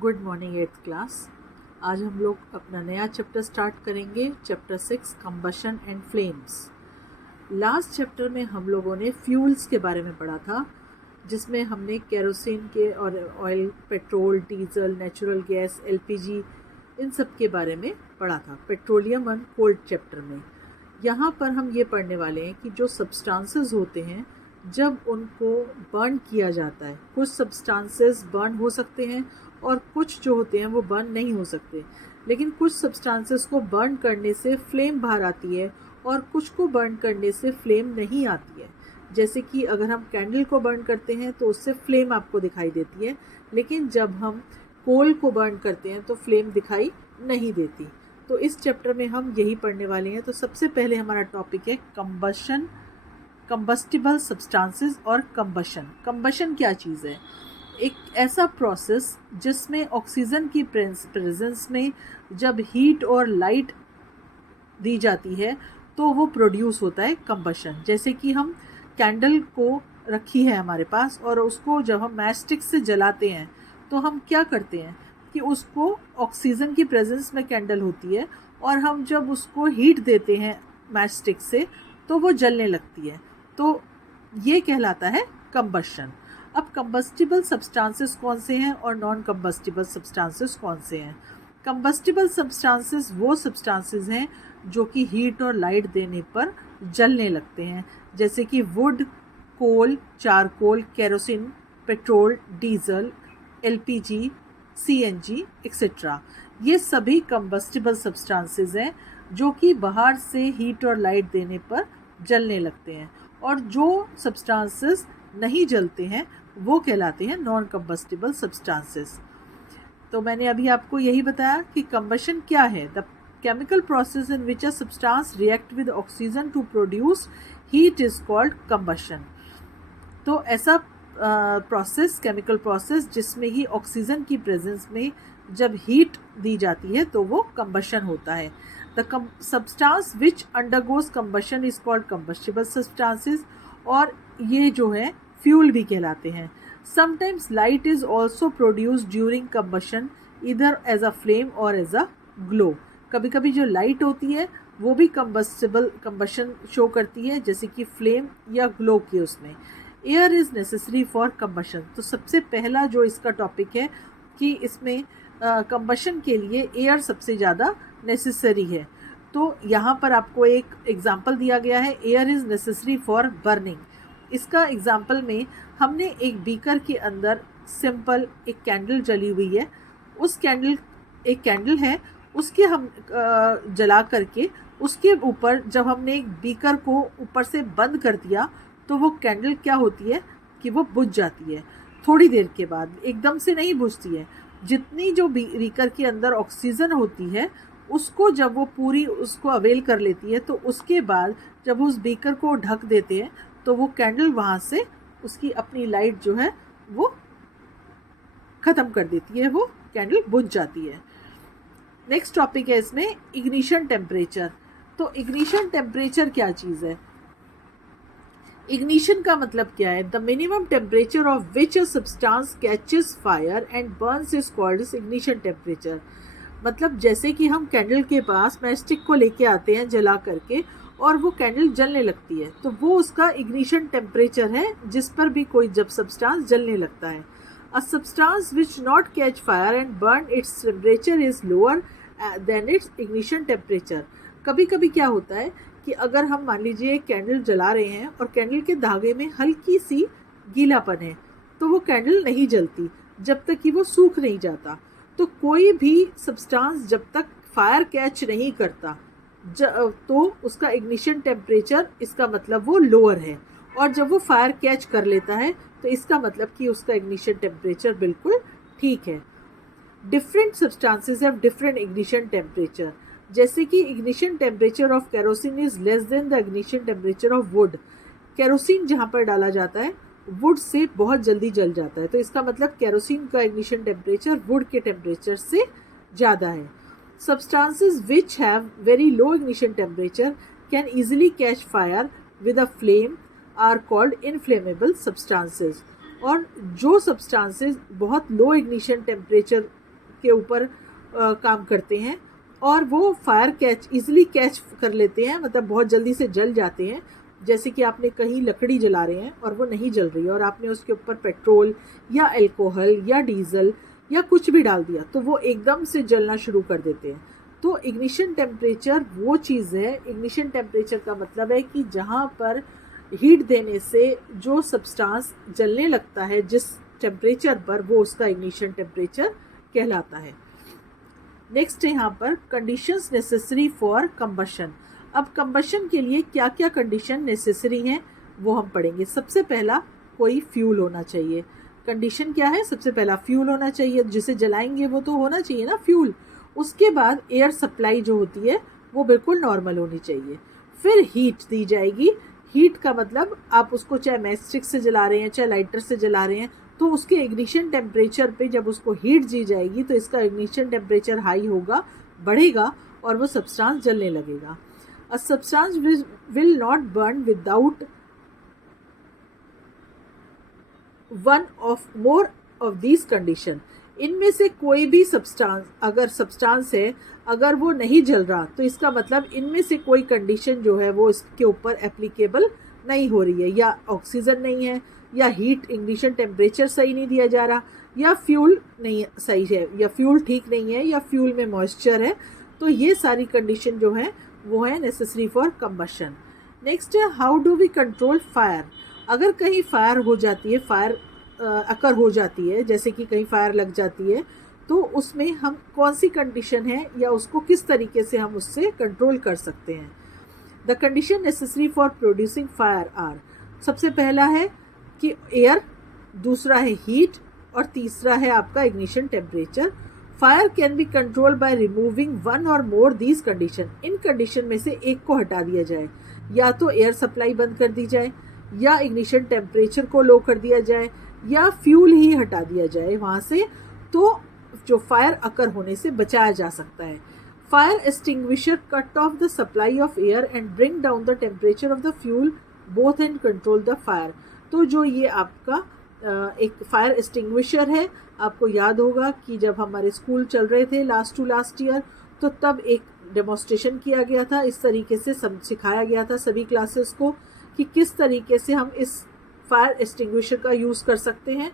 Good morning eighth class. आज हम लोग अपना नया चैप्टर स्टार्ट करेंगे, chapter 6 combustion and flames. Last chapter में हम लोगों ने फ्यूल्स के बारे में पढ़ा था, जिसमें हमने केरोसिन के और oil, petrol, diesel, natural gas, LPG, इन सब के बारे में पढ़ा था पेट्रोलियम एंड कोल्ड चैप्टर में। यहाँ पर हम ये पढ़ने वाले हैं कि जो सब्सटेंसेस होते हैं जब उनको बर्न किया जाता है, कुछ सब्सटेंसेस बर्न हो सकते हैं और कुछ जो होते हैं वो बर्न नहीं हो सकते। लेकिन कुछ सब्सटेंसेस को बर्न करने से फ्लेम बाहर आती है और कुछ को बर्न करने से फ्लेम नहीं आती है। जैसे कि अगर हम कैंडल को बर्न करते हैं तो उससे फ्लेम आपको दिखाई देती है, लेकिन जब हम कोल को बर्न करते हैं तो फ्लेम दिखाई नहीं देती। तो इस चैप्टर में हम यही पढ़ने वाले हैं। तो सबसे पहले हमारा टॉपिक है कंबशन, कंबस्टिबल सब्सटेंसेस और कंबशन। कंबशन क्या चीज़ है? एक ऐसा प्रोसेस जिसमें ऑक्सीजन की प्रेजेंस में जब हीट और लाइट दी जाती है तो वो प्रोड्यूस होता है कंबशन। जैसे कि हम कैंडल को रखी है हमारे पास और उसको जब हम मैच स्टिक से जलाते हैं तो हम क्या करते हैं कि उसको ऑक्सीजन की प्रेजेंस में कैंडल होती है और हम जब उसको हीट देते हैं मैच स्टिक से तो वो जलने लगती है। तो ये कहलाता है कंबशन। अब कंबस्टिबल सब्सटेंसेस कौन से हैं और नॉन कंबस्टिबल सब्सटेंसेस कौन से हैं? कंबस्टिबल सब्सटेंसेस वो सब्सटेंसेस हैं जो कि हीट और लाइट देने पर जलने लगते हैं, जैसे कि wood, coal, charcoal, kerosene, petrol, diesel, LPG, CNG etcetera. ये सभी कंबस्टिबल सब्सटेंसेस हैं जो कि बाहर से हीट और लाइट देने पर जलने लगते हैं, और जो सब्सटेंसेस नहीं जलते हैं वो कहलाते हैं नॉन कंबस्टिबल सब्सटेंसेस। तो मैंने अभी आपको यही बताया कि कंबशन क्या है। The chemical process in which a substance react with oxygen to produce heat is called combustion. तो ऐसा प्रोसेस, केमिकल प्रोसेस जिसमें ही ऑक्सीजन की प्रेजेंस में जब हीट दी जाती है तो वो कंबशन होता है। The substance which undergoes combustion is called combustible substances, और ये जो है फ्यूल भी कहलाते हैं। Sometimes light is also produced during combustion, इधर एज अ फ्लेम और एज अ ग्लो। कभी कभी जो लाइट होती है वो भी कंबशन शो करती है, जैसे कि फ्लेम या ग्लो की उसमें। Air is necessary for combustion. तो सबसे पहला जो इसका टॉपिक है कि इसमें कंबशन के लिए एयर सबसे ज़्यादा नेसेसरी है। तो यहाँ पर आपको एक एग्जाम्पल दिया गया है, air is necessary for burning. इसका एग्जाम्पल में हमने एक बीकर के अंदर सिंपल एक कैंडल जली हुई है, एक कैंडल है, उसके हम जला करके उसके ऊपर जब हमने एक बीकर को ऊपर से बंद कर दिया तो वो कैंडल क्या होती है कि वो बुझ जाती है थोड़ी देर के बाद, एकदम से नहीं बुझती है। जितनी जो बीकर के अंदर ऑक्सीजन होती है उसको जब वो पूरी उसको अवेल कर लेती है तो उसके बाद जब उस बीकर को ढक देते हैं तो वो कैंडल वहाँ से उसकी अपनी लाइट जो है वो ख़त्म कर देती है, वो कैंडल बुझ जाती है। नेक्स्ट टॉपिक है इसमें इग्निशन टेम्परेचर। तो इग्निशन टेम्परेचर क्या चीज़ है? इग्निशन का मतलब क्या है? The minimum temperature of which a substance catches fire and Burns is called is ignition temperature. मतलब जैसे कि हम कैंडल के पास मैच स्टिक को लेके आते हैं जला करके और वो कैंडल जलने लगती है, तो वो उसका इग्निशन टेम्परेचर है जिस पर भी कोई जब सब्सटेंस जलने लगता है। A substance which not catch fire and burn its temperature is lower than it's ignition temperature. कभी कभी क्या होता है कि अगर हम मान लीजिए कैंडल जला रहे हैं और कैंडल के धागे में हल्की सी गीलापन है तो वो कैंडल नहीं जलती जब तक कि वो सूख नहीं जाता। तो कोई भी सब्सटेंस जब तक फायर कैच नहीं करता तो उसका इग्निशन टेम्परेचर, इसका मतलब वो लोअर है, और जब वो फायर कैच कर लेता है तो इसका मतलब कि उसका इग्निशन टेम्परेचर बिल्कुल ठीक है। Different substances have different ignition temperature. जैसे कि ignition temperature of kerosene is less than the ignition temperature of would. Kerosene जहाँ पर डाला जाता है वुड से बहुत जल्दी जल जाता है, तो इसका मतलब केरोसिन का इग्निशन टेम्परेचर वुड के टेम्परेचर से ज़्यादा है। Substances which have very low ignition temperature can easily catch fire with a flame are called inflammable substances. और जो सब्सटेंसेस बहुत लो इग्निशन टेम्परेचर के ऊपर काम करते हैं और वो फायर इजीली कैच कर लेते हैं, मतलब बहुत जल्दी से जल जाते हैं। जैसे कि आपने कहीं लकड़ी जला रहे हैं और वो नहीं जल रही है और आपने उसके ऊपर पेट्रोल या अल्कोहल या डीजल या कुछ भी डाल दिया तो वो एकदम से जलना शुरू कर देते हैं। तो इग्निशन टेम्परेचर वो चीज़ है, इग्निशन टेम्परेचर का मतलब है कि जहाँ पर हीट देने से जो सब्सटेंस जलने लगता है जिस टेम्परेचर पर, वो उसका इग्निशन टेम्परेचर कहलाता है। नेक्स्ट है यहाँ पर कंडीशंस नेसेसरी फॉर कंबशन। अब कंबशन के लिए क्या क्या कंडीशन नेसेसरी हैं वो हम पढ़ेंगे। सबसे पहला कोई फ्यूल होना चाहिए। कंडीशन क्या है? सबसे पहला फ्यूल होना चाहिए, जिसे जलाएंगे वो तो होना चाहिए ना फ्यूल। उसके बाद एयर सप्लाई जो होती है वो बिल्कुल नॉर्मल होनी चाहिए। फिर हीट दी जाएगी। हीट का मतलब आप उसको चाहे मैचस्टिक से जला रहे हैं चाहे लाइटर से जला रहे हैं, तो उसके इग्निशन टेम्परेचर पे जब उसको हीट दी जाएगी तो इसका इग्निशन टेम्परेचर हाई होगा, बढ़ेगा और वो सब्सटेंस जलने लगेगा। A substance will not burn without one of more of these condition. इनमें से कोई भी सब्सटेंस, अगर सब्सटेंस है अगर वो नहीं जल रहा तो इसका मतलब इनमें से कोई कंडीशन जो है वो इसके ऊपर एप्लीकेबल नहीं हो रही है। या ऑक्सीजन नहीं है, या हीट इग्निशन टेम्परेचर सही नहीं दिया जा रहा, या फ्यूल नहीं सही है, या फ्यूल ठीक नहीं है, या फ्यूल में मॉइस्चर है। तो ये सारी कंडीशन जो है वो है नेसेसरी फॉर कंबशन। नेक्स्ट है how do we control fire. अगर कहीं फायर हो जाती है, फायर अकर हो जाती है, जैसे कि कहीं फायर लग जाती है, तो उसमें हम कौन सी कंडीशन है या उसको किस तरीके से हम उससे कंट्रोल कर सकते हैं। The condition necessary for producing fire are, सबसे पहला है कि एयर, दूसरा है हीट और तीसरा है आपका ignition temperature. Fire can be control by removing one or more these condition. इन कंडीशन में से एक को हटा दिया जाए, या तो एयर सप्लाई बंद कर दी जाए, या इग्निशन टेम्परेचर को लो कर दिया जाए, या फ्यूल ही हटा दिया जाए वहाँ से, तो जो फायर अकर होने से बचाया जा सकता है। Fire extinguisher cut off the supply of air and bring down the temperature of the fuel both and control the fire. तो जो ये आपका एक फायर एक्सटिंग्विशर है, आपको याद होगा कि जब हमारे स्कूल चल रहे थे लास्ट ईयर, तो तब एक डेमोन्स्ट्रेशन किया गया था, इस तरीके से सिखाया गया था सभी क्लासेस को कि किस तरीके से हम इस फायर एक्सटिंग्विशर का यूज़ कर सकते हैं।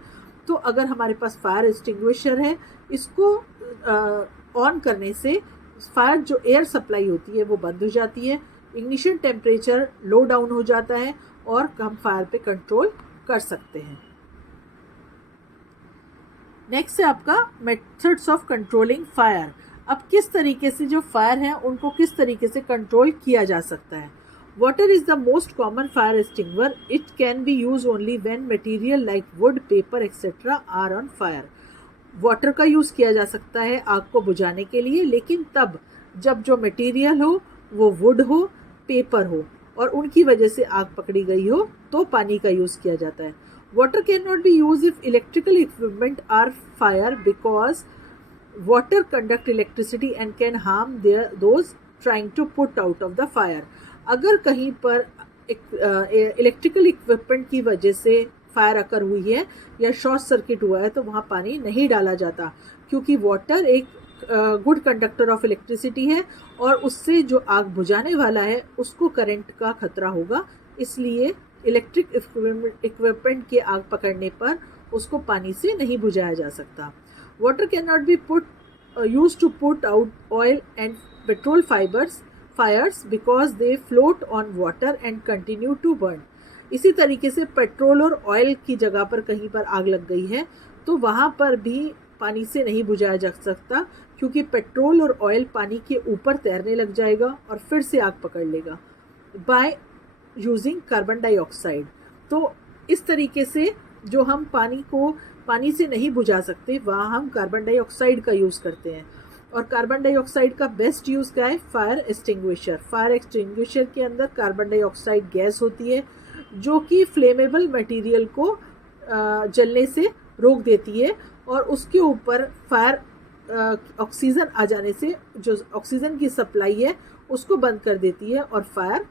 तो अगर हमारे पास फायर एक्सटिंग्विशर है, इसको ऑन करने से फायर जो एयर सप्लाई होती है वो बंद हो जाती है, इग्निशन टेम्परेचर लो डाउन हो जाता है और हम फायर पे कंट्रोल कर सकते हैं। नेक्स्ट है आपका मेथड्स ऑफ कंट्रोलिंग फायर। अब किस तरीके से जो फायर है उनको किस तरीके से कंट्रोल किया जा सकता है। Water is the most common fire extinguisher. It can be use only when material like wood, paper etcetera are on fire. Water का यूज़ किया जा सकता है आग को बुझाने के लिए, लेकिन तब जब जो मटेरियल हो वो वुड हो, पेपर हो और उनकी वजह से आग पकड़ी गई हो, तो पानी का यूज़ किया जाता है। Water can not be use if electrical equipment are fire because water conduct electricity and can harm those trying to put out of the fire. अगर कहीं पर इलेक्ट्रिकल इक्विपमेंट की वजह से फायर अकर हुई है या शॉर्ट सर्किट हुआ है, तो वहाँ पानी नहीं डाला जाता, क्योंकि वाटर एक गुड कंडक्टर ऑफ इलेक्ट्रिसिटी है और उससे जो आग बुझाने वाला है उसको करंट का खतरा होगा। इसलिए इलेक्ट्रिक इक्विपमेंट के आग पकड़ने पर उसको पानी से नहीं बुझाया जा सकता। Water can not be use to put out oil and petrol fires because they float on water and continue to burn. इसी तरीके से पेट्रोल और ऑयल की जगह पर कहीं पर आग लग गई है तो वहाँ पर भी पानी से नहीं बुझाया जा सकता, क्योंकि पेट्रोल और ऑयल पानी के ऊपर तैरने लग जाएगा और फिर से आग पकड़ लेगा बाय यूजिंग कार्बन डाइऑक्साइड। तो इस तरीके से जो हम पानी से नहीं बुझा सकते, वहाँ हम कार्बन डाइऑक्साइड का यूज़ करते हैं। और कार्बन डाइऑक्साइड का बेस्ट यूज़ क्या है? Fire extinguisher. फायर एक्सटिंग्विशर के अंदर कार्बन डाइऑक्साइड गैस होती है जो कि फ्लेमेबल मटेरियल को जलने से रोक देती है और उसके ऊपर फायर ऑक्सीजन आ जाने से जो ऑक्सीजन की सप्लाई है उसको बंद कर देती है और फायर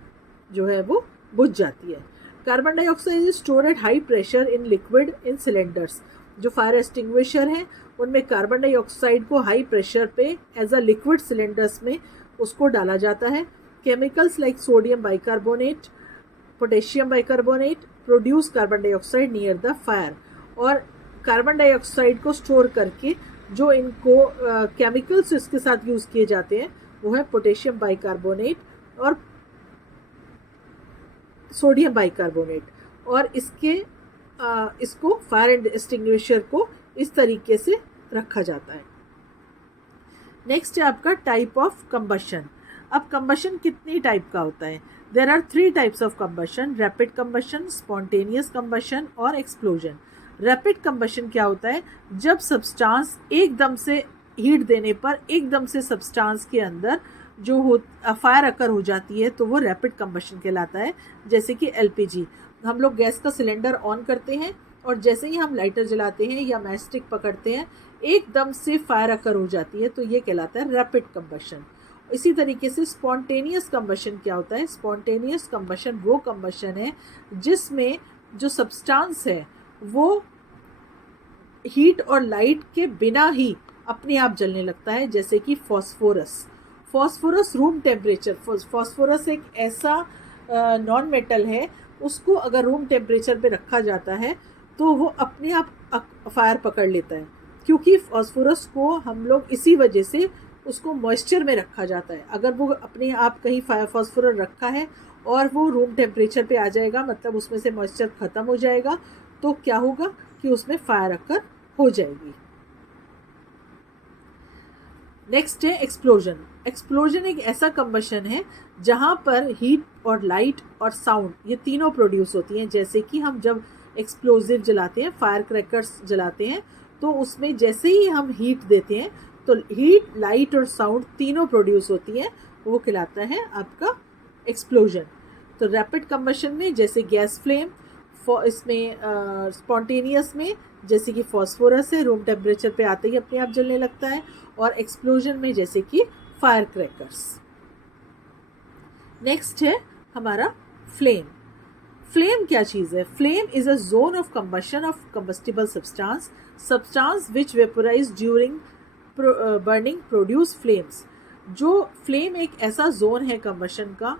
जो है वो बुझ जाती है। Carbon dioxide is stored at high pressure in liquid in cylinders. जो फायर एक्सटिंग्विशर हैं उनमें कार्बन डाइऑक्साइड को हाई प्रेशर पे एज अ लिक्विड सिलेंडर्स में उसको डाला जाता है। Chemicals like sodium bicarbonate, potassium bicarbonate produce carbon dioxide near the fire, और कार्बन डाइऑक्साइड को स्टोर करके जो इनको केमिकल्स इसके साथ यूज़ किए जाते हैं वो है पोटेशियम बाइकार्बोनेट और सोडियम बाइकार्बोनेट, और इसको फायर एक्सटिंग्विशर को इस तरीके से रखा जाता है। नेक्स्ट है आपका टाइप ऑफ कंबशन। अब कंबशन कितनी टाइप का होता है? There are 3 types of combustion, rapid combustion, spontaneous combustion और एक्सप्लोजन। रैपिड कंबशन क्या होता है? जब सब्सटेंस एकदम से हीट देने पर एकदम से सब्सटेंस के अंदर जो फायर अकर हो जाती है तो वो रैपिड कंबशन कहलाता है। जैसे कि एलपीजी, हम लोग गैस का सिलेंडर ऑन करते हैं और जैसे ही हम लाइटर जलाते हैं या मैच स्टिक पकड़ते हैं एकदम से फायर अकर हो जाती है, तो ये कहलाता है रैपिड कंबशन। इसी तरीके से स्पॉन्टेनियस कंबशन क्या होता है? स्पॉन्टेनियस कंबशन वो कंबशन है जिसमें जो सब्सटेंस है वो हीट और लाइट के बिना ही अपने आप जलने लगता है। जैसे कि फॉस्फोरस रूम टेम्परेचर, फॉस्फोरस एक ऐसा नॉन मेटल है, उसको अगर रूम टेम्परेचर पे रखा जाता है तो वो अपने आप फायर पकड़ लेता है, क्योंकि फॉस्फोरस को हम लोग इसी वजह से उसको मॉइस्चर में रखा जाता है। अगर वो अपने आप कहीं फॉस्फोरस रखा है और वो रूम टेम्परेचर पे आ जाएगा, मतलब उसमें से मॉइस्चर ख़त्म हो जाएगा, तो क्या होगा कि उसमें फायर अकर हो जाएगी। नेक्स्ट है एक्सप्लोजन। एक्सप्लोजन एक ऐसा कंबशन है जहाँ पर हीट और लाइट और साउंड ये तीनों प्रोड्यूस होती हैं। जैसे कि हम जब एक्सप्लोजिव जलाते हैं, फायर क्रैकर्स जलाते हैं, तो उसमें जैसे ही हम हीट देते हैं तो हीट, लाइट और साउंड तीनों प्रोड्यूस होती हैं, वो कहलाता है आपका एक्सप्लोजन। तो रैपिड कंबशन में जैसे गैस फ्लेम, इसमें स्पॉन्टेनियस में जैसे कि फॉस्फोरस है, रूम टेम्परेचर पे आते ही अपने आप जलने लगता है, और एक्सप्लोजन में जैसे कि फायर क्रैकर्स। नेक्स्ट है हमारा फ्लेम। फ्लेम क्या चीज़ है? Flame is a zone of combustion of combustible substance which vaporise during burning produce flames. जो फ्लेम एक ऐसा जोन है कंबशन का,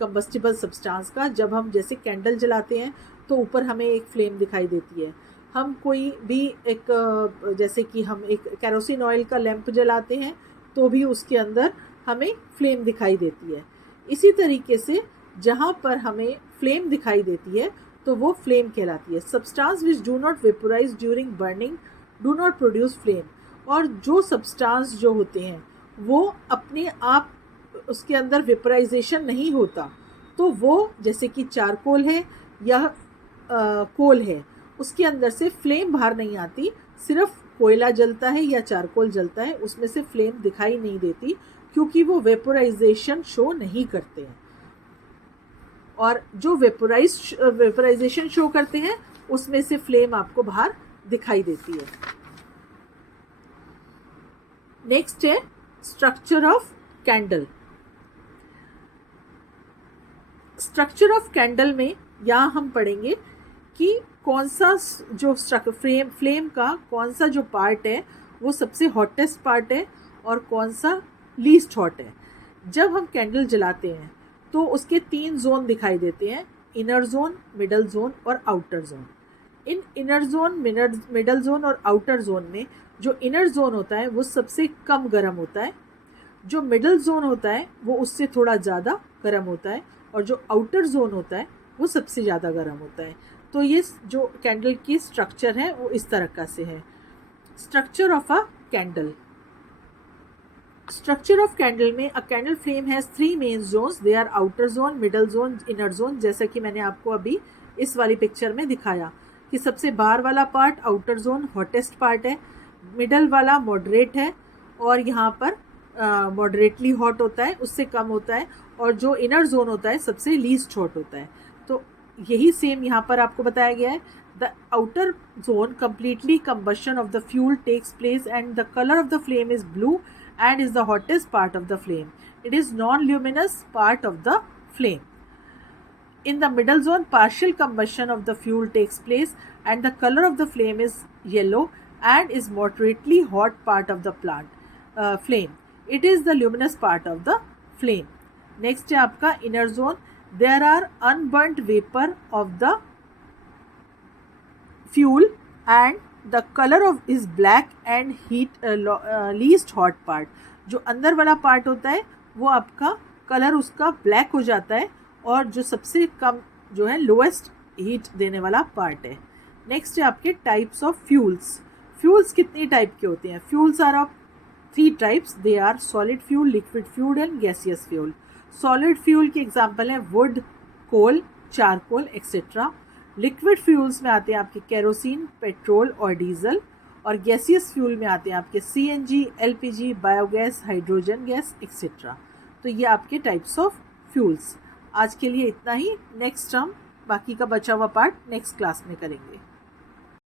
कंबस्टिबल सब्सटेंस का, जब हम जैसे कैंडल जलाते हैं तो ऊपर हमें एक फ्लेम दिखाई देती है। हम कोई भी एक जैसे कि हम एक केरोसिन ऑयल का लैंप जलाते हैं तो भी उसके अंदर हमें फ्लेम दिखाई देती है। इसी तरीके से जहाँ पर हमें फ्लेम दिखाई देती है तो वो फ्लेम कहलाती है। Substance which do not vaporise during burning do not produce flame. और जो सब्सटेंस जो होते हैं वो अपने आप उसके अंदर वेपोराइजेशन नहीं होता, तो वो जैसे कि चारकोल है या कोल है, उसके अंदर से फ्लेम बाहर नहीं आती, सिर्फ कोयला जलता है या चारकोल जलता है, उसमें से फ्लेम दिखाई नहीं देती, क्योंकि वो वेपोराइजेशन शो नहीं करते हैं। और जो वेपोराइजेशन शो करते हैं उसमें से फ्लेम आपको बाहर दिखाई देती है। नेक्स्ट है structure of candle. Structure of candle में यहाँ हम पढ़ेंगे कि कौन सा जो फ्लेम का कौन सा जो पार्ट है वो सबसे हॉटेस्ट पार्ट है और कौन सा लीस्ट हॉट है। जब हम कैंडल जलाते हैं तो उसके 3 जोन दिखाई देते हैं, इनर जोन, मिडल जोन और आउटर जोन। इन इनर जोन, मिडल जोन और आउटर जोन में जो इनर जोन होता है वो सबसे कम गर्म होता है, जो मिडल जोन होता है वो उससे थोड़ा ज़्यादा गर्म होता है, और जो आउटर जोन होता है वो सबसे ज़्यादा गर्म होता है। तो ये जो कैंडल की स्ट्रक्चर है वो इस तरह से है। Structure of a candle. Structure of candle में a candle flame has 3 main zones, they are outer zone, middle zone, inner zone. जैसा कि मैंने आपको अभी इस वाली पिक्चर में दिखाया कि सबसे बाहर वाला part outer zone hottest part है, मिडल वाला मॉडरेट है और यहाँ पर मॉडरेटली हॉट होता है, उससे कम होता है, और जो इनर जोन होता है सबसे लीस्ट हॉट होता है। तो यही सेम यहाँ पर आपको बताया गया है। The outer zone completely combustion of the fuel takes place and the color of the flame is blue and is the hottest part of the flame. It is non-luminous part of the flame. In the middle zone, partial combustion of the fuel takes place and the color of the flame is yellow and is moderately hot part of the flame. It is the luminous part of the flame. Next है आपका inner zone. There are unburnt vapor of the fuel and the color of is black and heat least hot part. जो अंदर वाला part होता है वो आपका colour उसका ब्लैक हो जाता है और जो सबसे कम जो है लोएस्ट हीट देने वाला पार्ट है. नेक्स्ट है आपके टाइप्स ऑफ फ्यूल्स. फ्यूल्स कितनी टाइप के होते हैं? Fuels are of 3 types. They are solid fuel, liquid fuel and gaseous fuel. Solid fuel के एग्जांपल हैं wood, coal, charcoal etcetera. Liquid fuels में आते हैं आपके केरोसिन, पेट्रोल और डीजल. और गैसियस फ्यूल में आते हैं आपके CNG, LPG, biogas, hydrogen gas etcetera. तो ये आपके टाइप्स ऑफ फ्यूल्स. आज के लिए इतना ही. नेक्स्ट हम बाकी का बचा हुआ पार्ट नेक्स्ट क्लास में करेंगे.